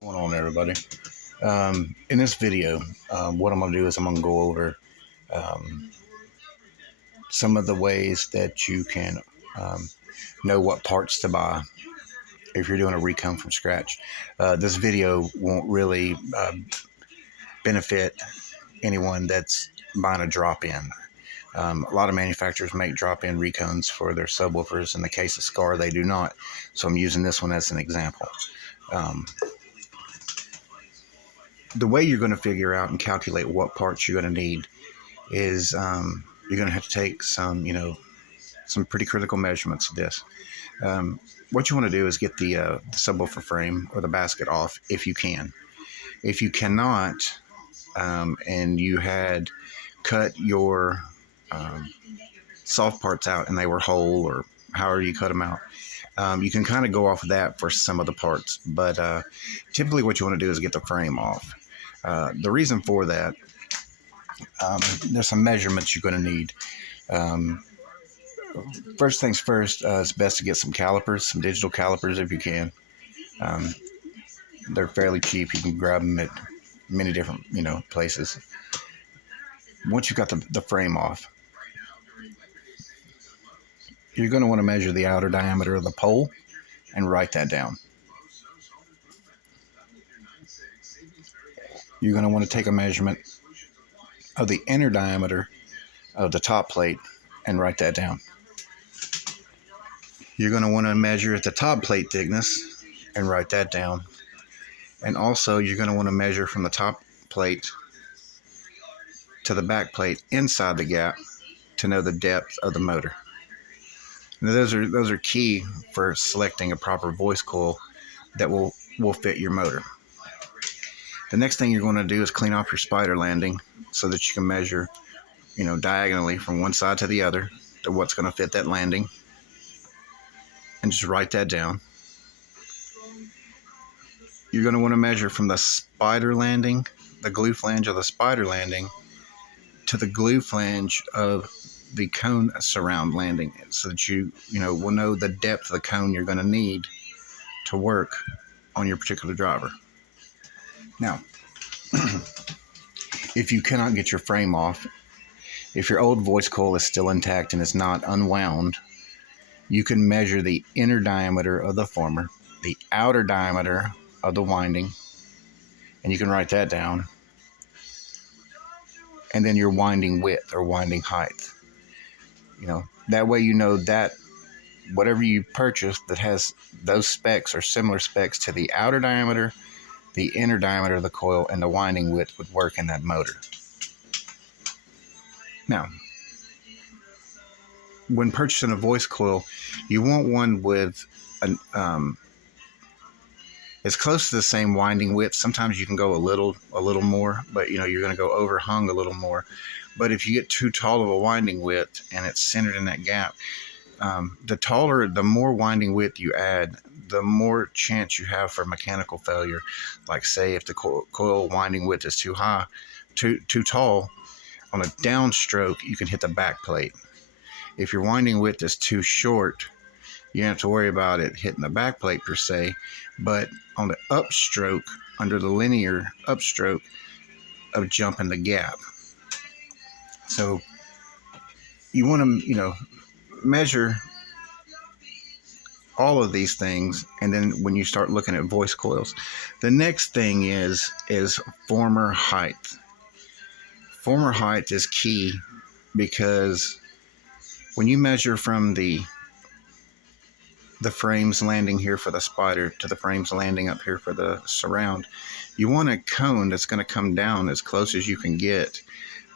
What's going on, everybody? In this video, what I'm going to do is I'm going to go over um, some of the ways that you can um, know what parts to buy if you're doing a recone from scratch. This video won't really benefit anyone that's buying a drop-in. A lot of manufacturers make drop-in recones for their subwoofers. In the case of Scar, they do not. So I'm using this one as an example. Um, the way you're going to figure out and calculate what parts you're going to need is you're going to have to take some pretty critical measurements of this. What you want to do is get the subwoofer frame or the basket off if you can. If you cannot, and you had cut your soft parts out and they were whole, or however you cut them out, you can kind of go off of that for some of the parts. But typically what you want to do is get the frame off. The reason for that, there's some measurements you're going to need. First things first, it's best to get some calipers, some digital calipers if you can. Um, they're fairly cheap. You can grab them at many different, places. Once you've got the frame off, you're going to want to measure the outer diameter of the pole and write that down. You're going to want to take a measurement of the inner diameter of the top plate and write that down. You're going to want to measure the top plate thickness and write that down. And also you're going to want to measure from the top plate to the back plate inside the gap to know the depth of the motor. Now those are key for selecting a proper voice coil that will fit your motor. The next thing you're going to do is clean off your spider landing so that you can measure, diagonally from one side to the other to what's going to fit that landing. And just write that down. You're going to want to measure from the spider landing, the glue flange of the spider landing, to the glue flange of the cone surround landing, so that you will know the depth of the cone you're going to need to work on your particular driver. Now, if you cannot get your frame off, if your old voice coil is still intact and it's not unwound, you can measure the inner diameter of the former, the outer diameter of the winding, and you can write that down, and then your winding width or winding height. That way that whatever you purchase that has those specs or similar specs to the outer diameter, the inner diameter of the coil, and the winding width would work in that motor. Now, when purchasing a voice coil, you want one with it's close to the same winding width. Sometimes you can go a little more, but you're going to go overhung a little more. But if you get too tall of a winding width and it's centered in that gap, the more winding width you add, the more chance you have for mechanical failure. Like, say if the coil winding width is too high, too tall, on a downstroke you can hit the back plate. If your winding width is too short, you don't have to worry about it hitting the back plate per se, but on the upstroke, under the linear upstroke, of jumping the gap. So you want to, measure all of these things, and then when you start looking at voice coils, the next thing is former height. Former height is key, because when you measure from the frames landing here for the spider to the frames landing up here for the surround, you want a cone that's going to come down as close as you can get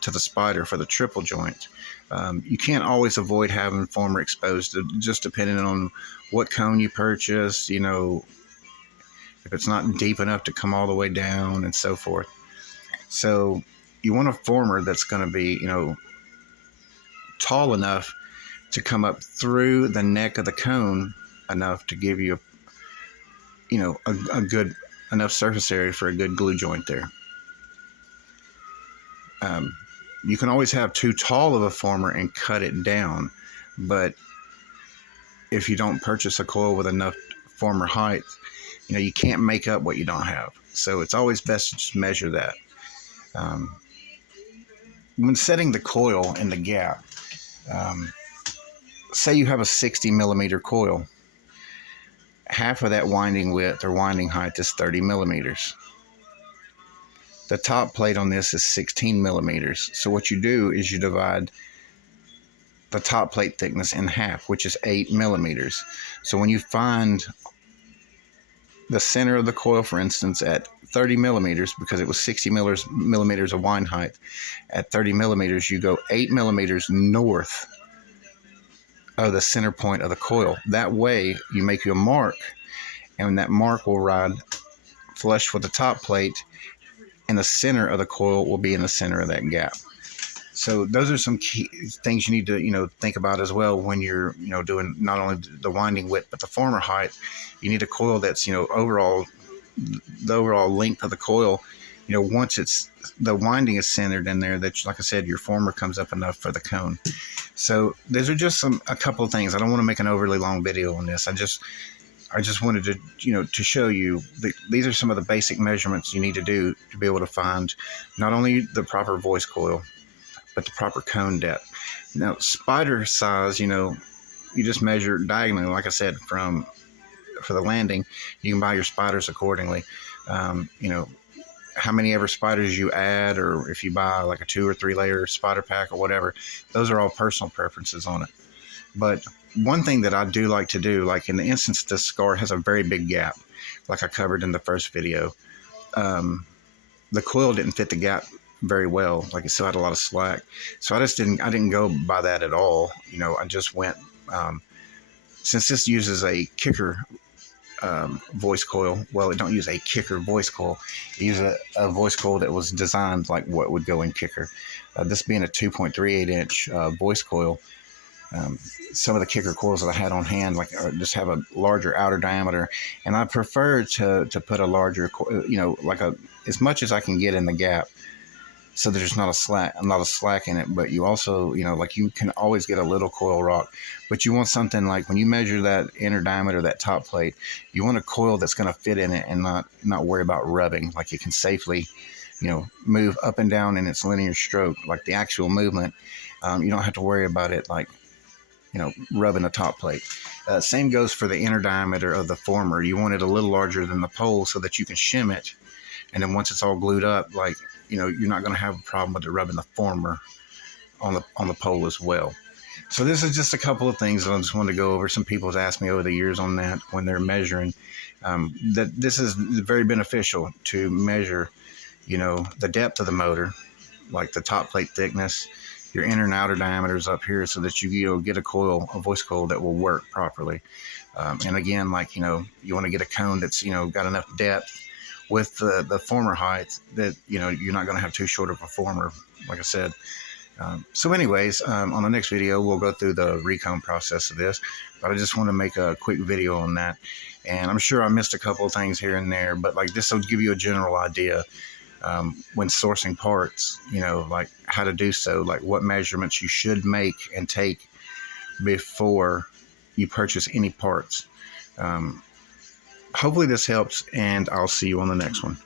to the spider for the triple joint. You can't always avoid having former exposed, just depending on what cone you purchase, if it's not deep enough to come all the way down and so forth. So you want a former that's going to be, tall enough to come up through the neck of the cone enough to give you a good enough surface area for a good glue joint there. You can always have too tall of a former and cut it down, but if you don't purchase a coil with enough former height, You can't make up what you don't have. So it's always best to just measure that. When setting the coil in the gap, um, say you have a 60 millimeter coil, half of that winding width or winding height is 30 millimeters. The top plate on this is 16 millimeters. So what you do is you divide the top plate thickness in half, which is 8 millimeters. So when you find the center of the coil, for instance, at 30 millimeters, because it was 60 millimeters of wind height, at 30 millimeters, you go 8 millimeters north of the center point of the coil. That way, you make you a mark, and that mark will ride flush with the top plate, and the center of the coil will be in the center of that gap. So those are some key things you need to, think about as well when you're, doing not only the winding width, but the former height. You need a coil that's, the overall length of the coil, once the winding is centered in there, that, like I said, your former comes up enough for the cone. So those are just a couple of things. I don't want to make an overly long video on this. I just wanted to, to show you that these are some of the basic measurements you need to do to be able to find not only the proper voice coil, but the proper cone depth. Now, spider size, you just measure diagonally, like I said, for the landing. You can buy your spiders accordingly. How many ever spiders you add, or if you buy like a 2 or 3 layer spider pack or whatever, those are all personal preferences on it. But one thing that I do like to do, like in the instance this scar has a very big gap, like I covered in the first video, the coil didn't fit the gap very well. Like it still had a lot of slack. So I didn't go by that at all. I just went, since this uses a kicker voice coil. Well, it don't use a kicker voice coil. It uses a voice coil that was designed like what would go in kicker. This being a 2.38 inch voice coil, some of the kicker coils that I had on hand just have a larger outer diameter, and I prefer to put a larger, as much as I can get in the gap, so there's not a slack in it. But you also, you can always get a little coil rock, but you want something like when you measure that inner diameter, that top plate, you want a coil that's going to fit in it and not worry about rubbing. Like it can safely, move up and down in its linear stroke, like the actual movement. You don't have to worry about it rubbing the top plate. Same goes for the inner diameter of the former. You want it a little larger than the pole so that you can shim it, and then once it's all glued up, you're not going to have a problem with it rubbing the former on the pole as well. So this is just a couple of things that I just wanted to go over. Some people have asked me over the years on that when they're measuring, that this is very beneficial to measure, the depth of the motor, like the top plate thickness, your inner and outer diameters up here, so that you get a voice coil that will work properly. And again, you want to get a cone that's got enough depth with the former height that you're not going to have too short of a former, like I said. So anyways, on the next video we'll go through the recone process of this, but I just want to make a quick video on that. And I'm sure I missed a couple of things here and there, but this will give you a general idea when sourcing parts, like how to do so, like what measurements you should make and take before you purchase any parts. Hopefully this helps, and I'll see you on the next one.